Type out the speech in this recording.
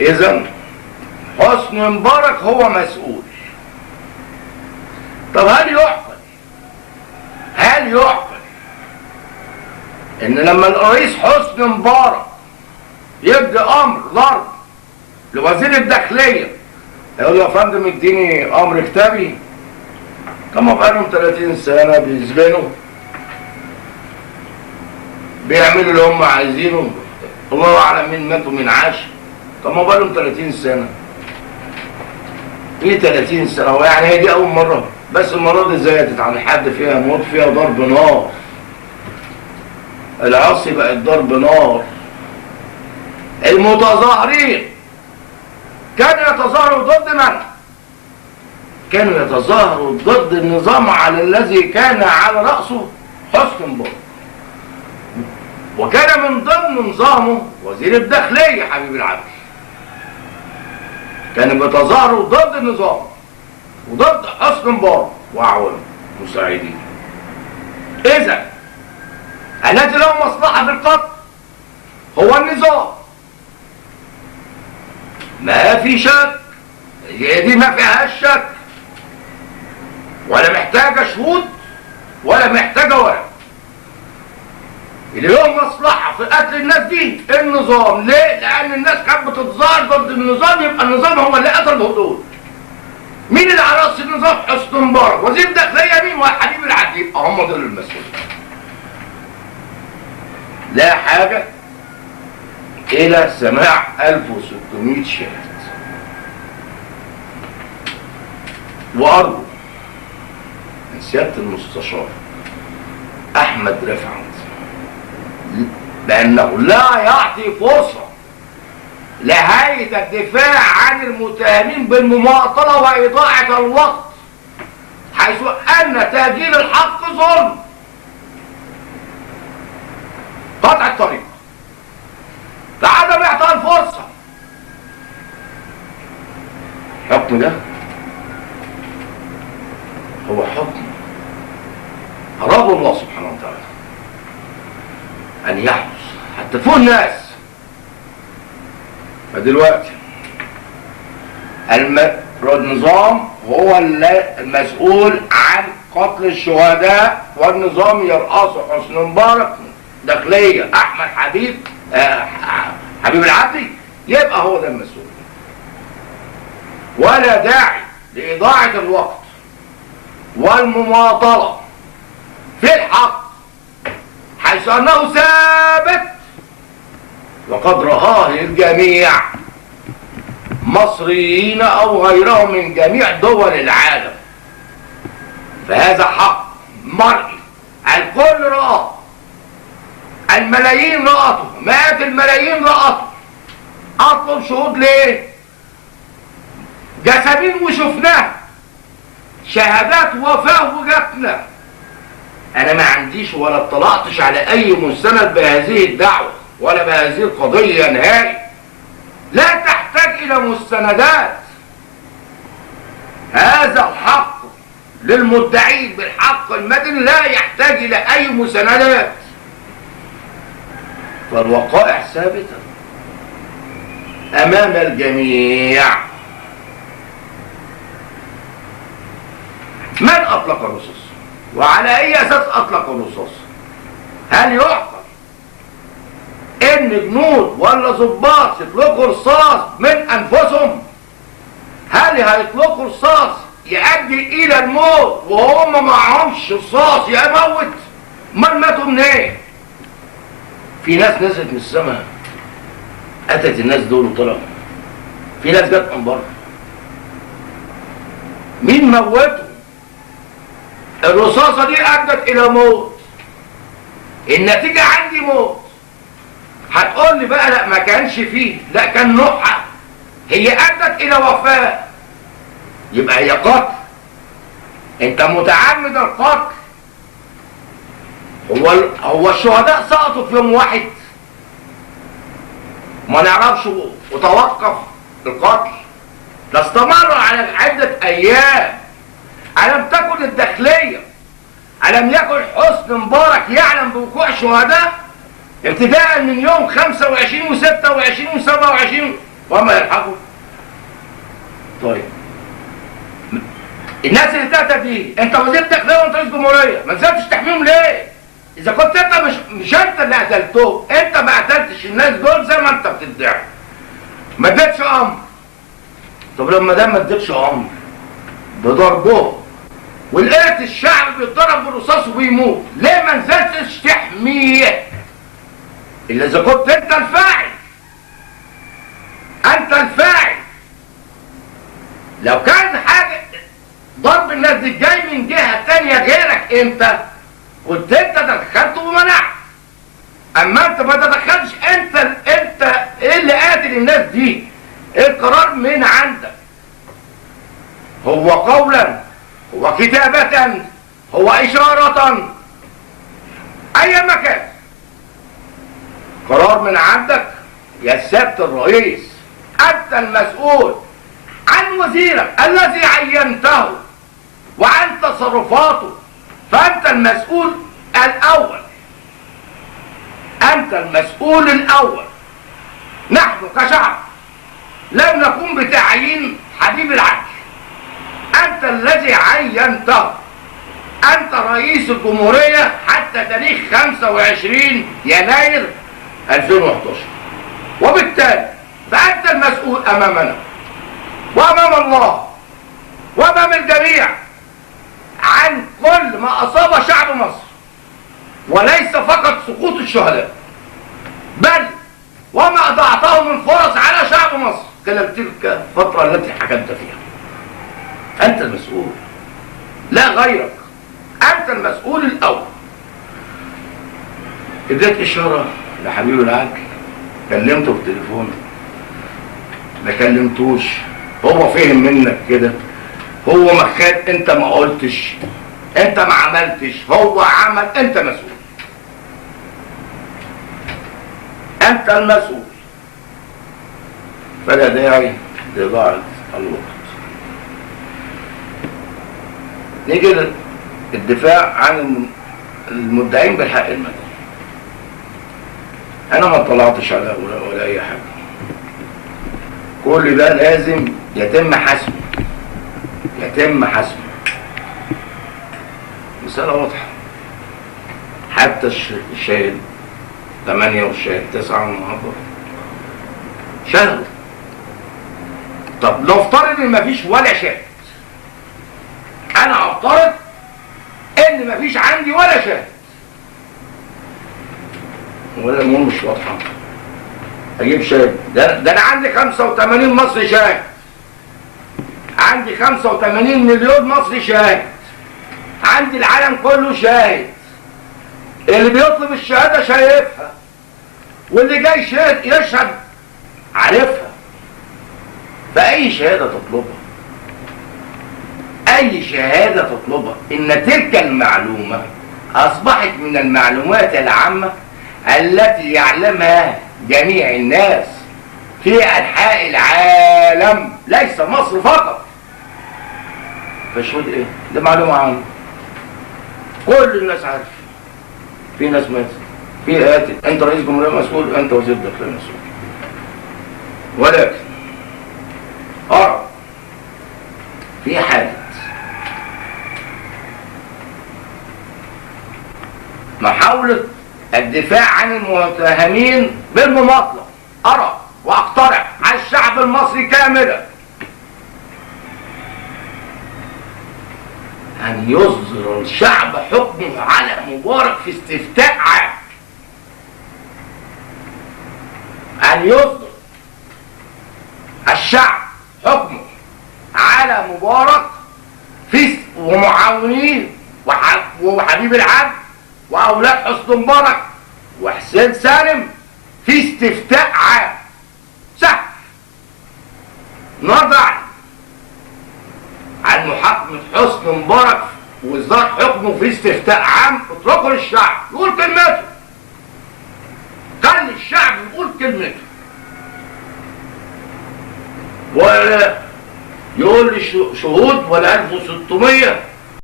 إذا حسني مبارك هو مسؤول. طب هل يعقل إن لما الرئيس حسني مبارك يدي أمر ضرب لوزير الداخلية يقول له يا فندم اديني أمر كتابي؟ طب ما بقالهم 30 سنة بيسجنوا بيعملوا اللي هم عايزينه، الله أعلم مين مات ومين عاش. طب ما بقالهم 30 سنة. ايه 30 سنة؟ ويعني هي دي أول مرة؟ بس المرة دي زادت عن حد، فيها موت، فيها ضرب نار. العاصي بقت ضرب نار. المتظاهرين كانوا يتظاهروا ضد من؟ كانوا يتظاهروا ضد النظام على الذي كان على رأسه حسني مبارك، وكان من ضمن نظامه وزير الداخلية حبيب العدل. كانوا بيتظاهروا ضد النظام وضد حسني مبارك وأعوانه مساعدين. إذا الذي له مصلحة في القتل هو النظام، ما في شك، هي دي ما فيهاش شك، ولا محتاجة شهود ولا محتاجة ورق. اللي له مصلحة في قتل الناس دي النظام. ليه؟ لأن الناس كانت بتتظاهر ضد النظام، يبقى النظام هو اللي قتل الهدول. مين اللي على رأس النظام؟ حسني مبارك. وزير الداخلية مين؟ وحبيب العدل. يبقى هم دول المسؤولين. لا حاجة إلى سماع 1600 شاهد. وأرجو من سيادة المستشار أحمد رفعت بأنه لا يعطي فرصة لهيئة الدفاع عن المتهمين بالمماطلة وإضاعة الوقت، حيث أن تأجيل الحق ظلم، قطع الطريق، لعدم إعطاء الفرصة. الحكم ده هو حكم أراد الله سبحانه وتعالى أن يحدث حتى فوق الناس. فدلوقتي النظام هو المسؤول عن قتل الشهداء، والنظام يرأسه حسني مبارك، داخلية أحمد حبيب العدل، يبقى هو ده المسؤول. ولا داعي لإضاعة الوقت والمماطلة في الحق، حيث أنه ثابت وقد رآه الجميع، مصريين أو غيرهم من جميع دول العالم. فهذا حق مرئي، الكل رآه، الملايين رأته، مئات الملايين رأته. أطلب شهود ليه؟ جسامين وشفناه، شهادات وفاة وجاتنا. أنا ما عنديش ولا اطلعتش على أي مستند بهذه الدعوة ولا بهذه القضية نهائي. لا تحتاج إلى مستندات. هذا الحق للمدعين بالحق المدني لا يحتاج إلى أي مستندات. فالوقائع ثابتة أمام الجميع. من أطلق الرصاص؟ وعلى أي أساس أطلق الرصاص؟ هل يعقل إن جنود ولا ضباط يطلقوا رصاص من أنفسهم؟ هل هيطلقوا رصاص يؤدي إلى الموت وهم معهمش رصاص يموت؟ أمال ماتوا منين؟ في ناس نزلت من السماء أتت الناس دول وطلعوا. في ناس جت من بره. مين موته؟ الرصاصة دي أدت إلى موت. النتيجة عندي موت. هتقول لي بقى لا ما كانش فيه، لا كان نوعها، هي أدت إلى وفاة، يبقى هي قتل. أنت متعمد القتل. هو الشهداء سقطوا في يوم واحد؟ ما نعرفش وتوقف القتل. ده استمر على عدة أيام. ألم تكن الداخلية، ألم يكن حسني مبارك يعلم بوقوع شهداء ابتداء من يوم 25 و26 و27 وما يلحقوا. طيب الناس اللي تحت دي انت وزير داخليه وانت رئيس جمهوريه، ما نزلتش تحميهم ليه؟ اذا كنت انت مش انت اللي قتلتهم، انت ما قتلتش الناس دول زي ما انت بتدعي. ما اديتش امر. طب لما ده ما اديتش امر بضربهم ولقيت الشعب بيتضرب بالرصاص وبيموت، ليه ما نزلتش تحميه؟ الا اذا كنت انت الفاعل. انت الفاعل. لو كان حاجه ضرب الناس دي جاي من جهه تانيه غيرك انت، كنت انت دخلت ومنعت. اما انت ما تدخلش، انت ايه اللي قاتل الناس دي؟ القرار من عندك. هو قولا، هو كتابة، هو إشارة، أي مكان. قرار من عندك يا سيادة الرئيس. أنت المسؤول عن وزيرك الذي عينته وعن تصرفاته، فأنت المسؤول الأول. أنت المسؤول الأول. نحن كشعب لم نقوم بتعيين حبيب العدل. أنت الذي عينته. أنت رئيس الجمهورية حتى تاريخ 25 يناير 2011. وبالتالي فأنت المسؤول أمامنا وأمام الله وأمام الجميع عن كل ما أصاب شعب مصر، وليس فقط سقوط الشهداء، بل وما أضعته من فرص على شعب مصر خلال تلك الفترة التي حكمت فيها. أنت المسؤول لا غيرك. أنت المسؤول الأول. اديت إشارة لحبيب العدل، كلمته بالتليفون، ما كلمتوش، هو فهم منك كده، هو ما خد، أنت ما قلتش، أنت ما عملتش، هو عمل، أنت مسؤول. أنت المسؤول. فلا داعي لإضاعة الوقت. نيجي للدفاع عن المدعين بالحق المدني. أنا ما اطلعتش على ولا أي حاجة. كل ده لازم يتم حسمه. يتم حسمه. مسألة واضحة. حتى الشاهد 8 والشاهد 9 النهارده شهدوا. طب لو افترض ان مفيش ولا شاهد، انا افترض ان مفيش عندي ولا شاهد، ولا الامور مش واضحه. اجيب شاهد؟ ده انا عندي 85 مصري شاهد، عندي 85 مليون مصري شاهد، عندي العالم كله شاهد، اللي بيطلب الشهاده شايفها، واللي جاي يشهد عارفها. فأي شهادة تطلبها، أي شهادة تطلبها، إن تلك المعلومة أصبحت من المعلومات العامة التي يعلمها جميع الناس في أنحاء العالم، ليس مصر فقط. فشهود إيه؟ دي معلومة عامة، كل الناس عارفة. في ناس ماتت، في قاتل، أنت رئيس جمهورية مسؤول، أنت وزير الداخلية مسؤول. ولكن أرى في حالة محاولة الدفاع عن المتهمين بالمماطلة، أرى وأقترح على الشعب المصري كاملا أن يصدر الشعب حكمه على مبارك في استفتاء عام. أن يصدر الشعب حكمه على مبارك في ومعاونيه وحبيب العدل وأولاد حسني مبارك وحسين سالم في استفتاء عام سهل. نضع عن محاكمة حسني مبارك وإصدار حكمه في استفتاء عام، اتركوا للشعب يقول كلمته. خلي الشعب يقول كلمته. ولا يقول لي شهود ولا 1600